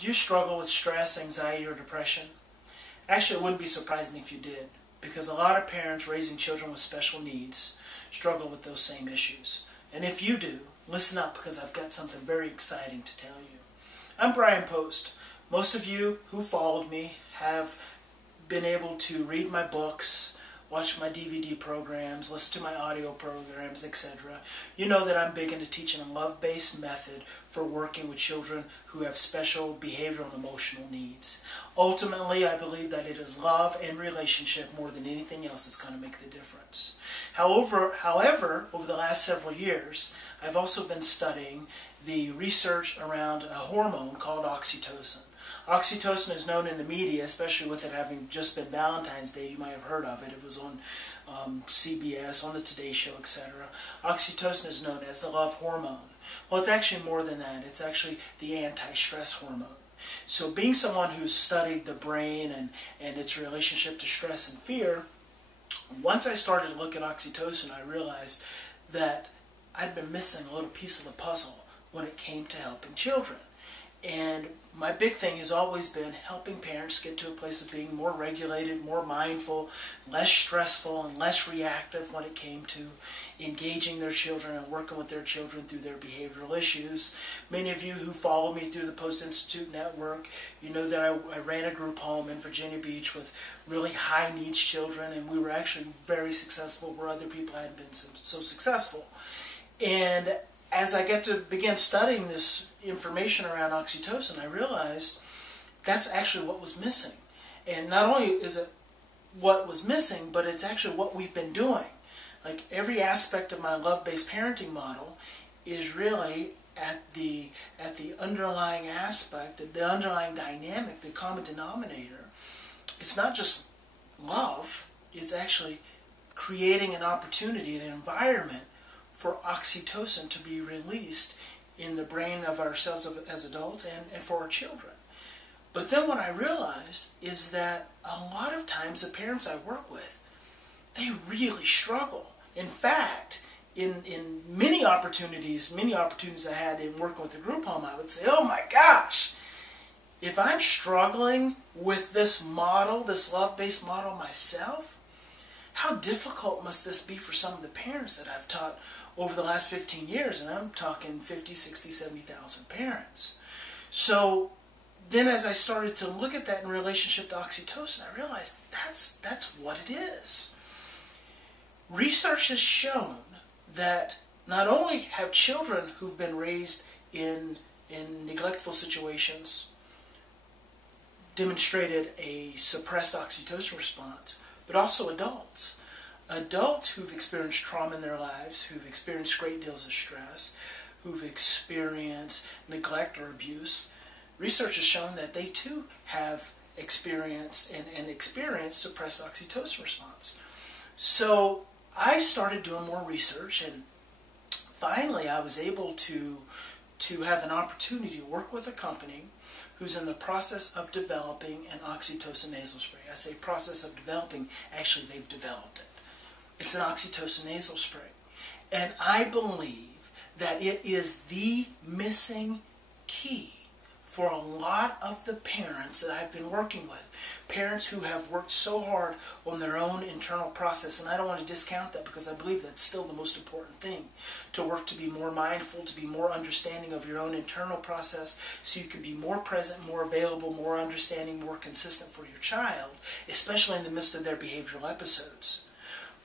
Do you struggle with stress, anxiety, or depression? Actually, it wouldn't be surprising if you did, because a lot of parents raising children with special needs struggle with those same issues. And if you do, listen up, because I've got something very exciting to tell you. I'm Brian Post. Most of you who followed me have been able to read my books, watch my DVD programs, listen to my audio programs, etc. You know that I'm big into teaching a love-based method for working with children who have special behavioral and emotional needs. Ultimately, I believe that it is love and relationship more than anything else that's going to make the difference. However, over the last several years, I've also been studying the research around a hormone called oxytocin. Oxytocin is known in the media, especially with it having just been Valentine's Day. You might have heard of it. It was on CBS, on the Today Show, etc. Oxytocin is known as the love hormone. Well, it's actually more than that. It's actually the anti-stress hormone. So being someone who's studied the brain and its relationship to stress and fear, once I started to look at oxytocin, I realized that I'd been missing a little piece of the puzzle when it came to helping children. And my big thing has always been helping parents get to a place of being more regulated, more mindful, less stressful, and less reactive when it came to engaging their children and working with their children through their behavioral issues. Many of you who follow me through the Post Institute Network, you know that I ran a group home in Virginia Beach with really high needs children, and we were actually very successful where other people hadn't been so successful. And as I get to begin studying this information around oxytocin, I realized that's actually what was missing. And not only is it what was missing, but it's actually what we've been doing. Like every aspect of my love-based parenting model is really at the underlying aspect, the underlying dynamic, the common denominator. It's not just love, it's actually creating an opportunity, an environment for oxytocin to be released in the brain of ourselves as adults and for our children. But then what I realized is that a lot of times the parents I work with, they really struggle. In fact, in many opportunities I had in working with the group home, I would say, oh my gosh, if I'm struggling with this model, this love-based model myself, how difficult must this be for some of the parents that I've taught over the last 15 years, and I'm talking 50, 60, 70,000 parents. So then as I started to look at that in relationship to oxytocin, I realized that's what it is. Research has shown that not only have children who've been raised in neglectful situations demonstrated a suppressed oxytocin response, but also adults. Adults who've experienced trauma in their lives, who've experienced great deals of stress, who've experienced neglect or abuse, research has shown that they too have experienced and experience suppressed oxytocin response. So I started doing more research, and finally I was able to have an opportunity to work with a company who's in the process of developing an oxytocin nasal spray. I say process of developing, actually they've developed it. It's an oxytocin nasal spray. And I believe that it is the missing key for a lot of the parents that I've been working with. Parents who have worked so hard on their own internal process, and I don't want to discount that because I believe that's still the most important thing, to work to be more mindful, to be more understanding of your own internal process so you can be more present, more available, more understanding, more consistent for your child, especially in the midst of their behavioral episodes.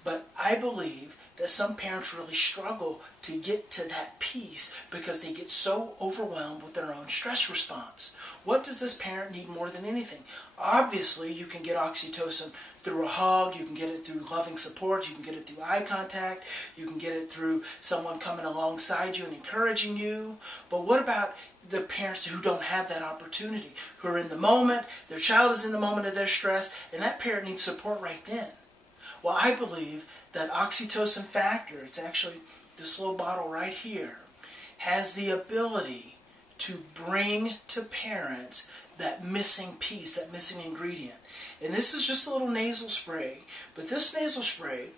But I believe that some parents really struggle to get to that piece because they get so overwhelmed with their own stress response. What does this parent need more than anything? Obviously, you can get oxytocin through a hug, you can get it through loving support, you can get it through eye contact, you can get it through someone coming alongside you and encouraging you. But what about the parents who don't have that opportunity, who are in the moment, their child is in the moment of their stress, and that parent needs support right then? Well, I believe that oxytocin factor, it's actually this little bottle right here, has the ability to bring to parents that missing piece, that missing ingredient. And this is just a little nasal spray, but this nasal spray,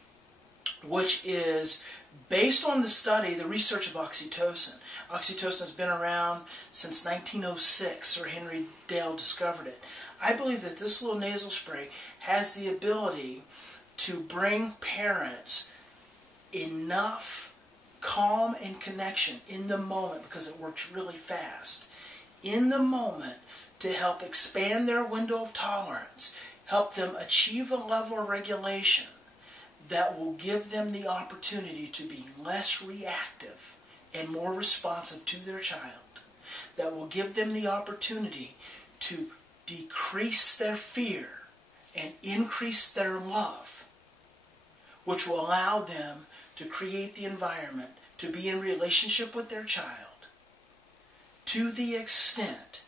which is Based on the study, the research of oxytocin, oxytocin has been around since 1906. Sir Henry Dale discovered it. I believe that this little nasal spray has the ability to bring parents enough calm and connection in the moment, because it works really fast, in the moment, to help expand their window of tolerance, help them achieve a level of regulation that will give them the opportunity to be less reactive and more responsive to their child, that will give them the opportunity to decrease their fear and increase their love, which will allow them to create the environment to be in relationship with their child to the extent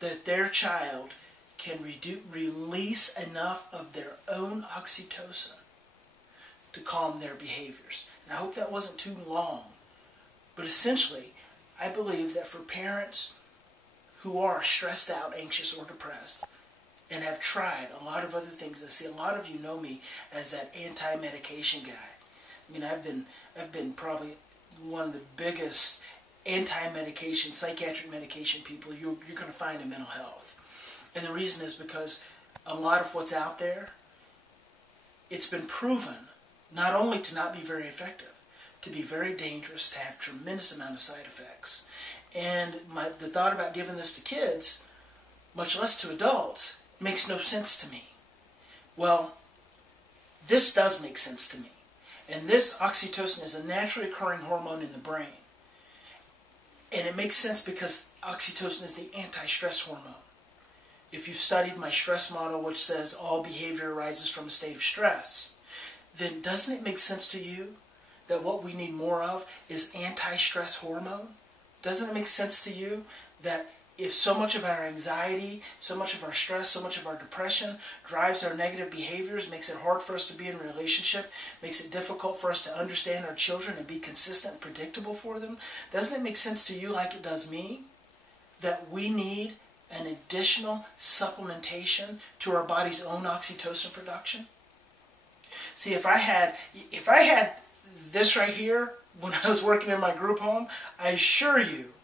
that their child can release enough of their own oxytocin to calm their behaviors. And I hope that wasn't too long, but essentially, I believe that for parents who are stressed out, anxious, or depressed, and have tried a lot of other things, I see a lot of you know me as that anti-medication guy. I mean, I've been probably one of the biggest anti-medication, psychiatric medication people you're going to find in mental health. And the reason is because a lot of what's out there, it's been proven not only to not be very effective, to be very dangerous, to have tremendous amount of side effects. And the thought about giving this to kids, much less to adults, makes no sense to me. Well, this does make sense to me. And this oxytocin is a naturally occurring hormone in the brain. And it makes sense because oxytocin is the anti-stress hormone. If you've studied my stress model, which says all behavior arises from a state of stress, then doesn't it make sense to you that what we need more of is anti-stress hormone? Doesn't it make sense to you that if so much of our anxiety, so much of our stress, so much of our depression drives our negative behaviors, makes it hard for us to be in a relationship, makes it difficult for us to understand our children and be consistent and predictable for them, doesn't it make sense to you, like it does me, that we need an additional supplementation to our body's own oxytocin production? See, if I had this right here when I was working in my group home, I assure you,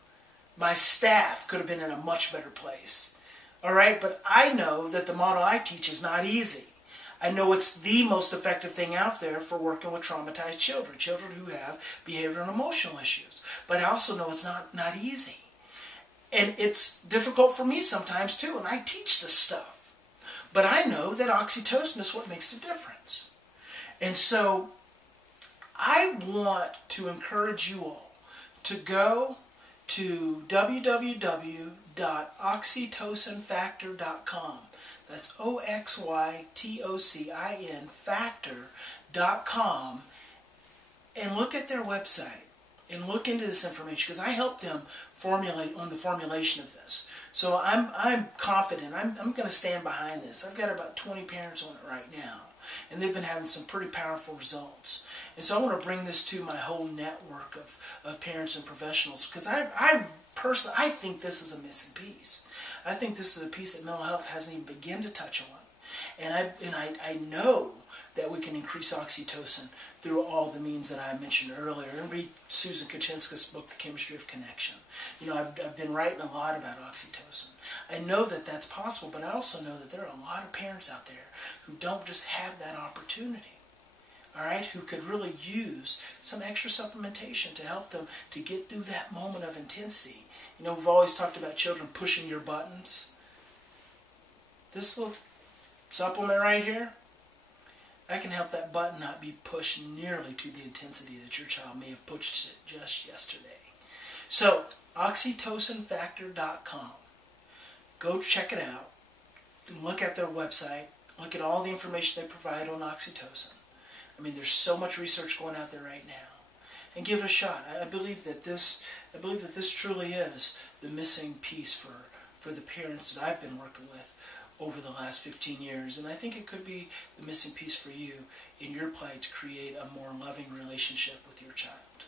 my staff could have been in a much better place. All right, but I know that the model I teach is not easy. I know it's the most effective thing out there for working with traumatized children, children who have behavioral and emotional issues. But I also know it's not easy. And it's difficult for me sometimes too, and I teach this stuff. But I know that oxytocin is what makes the difference. And so I want to encourage you all to go to www.oxytocinfactor.com. That's OXYTOCIN factor.com, and look at their website and look into this information, because I help them formulate on the formulation of this. So I'm confident. I'm going to stand behind this. I've got about 20 parents on it right now, and they've been having some pretty powerful results. And so I want to bring this to my whole network of parents and professionals, because I personally, I think this is a missing piece. I think this is a piece that mental health hasn't even begun to touch on. And I know that we can increase oxytocin through all the means that I mentioned earlier. And read Susan Kochenska's book, The Chemistry of Connection. You know, I've been writing a lot about oxytocin. I know that that's possible, but I also know that there are a lot of parents out there who don't just have that opportunity. All right, who could really use some extra supplementation to help them to get through that moment of intensity. You know, we've always talked about children pushing your buttons. This little supplement right here, that can help that button not be pushed nearly to the intensity that your child may have pushed it just yesterday. So, oxytocinfactor.com. Go check it out and look at their website. Look at all the information they provide on oxytocin. I mean, there's so much research going out there right now, and give it a shot. I believe that this truly is the missing piece for the parents that I've been working with over the last 15 years, and I think it could be the missing piece for you in your plight to create a more loving relationship with your child.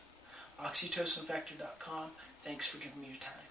Oxytocinfactor.com. Thanks for giving me your time.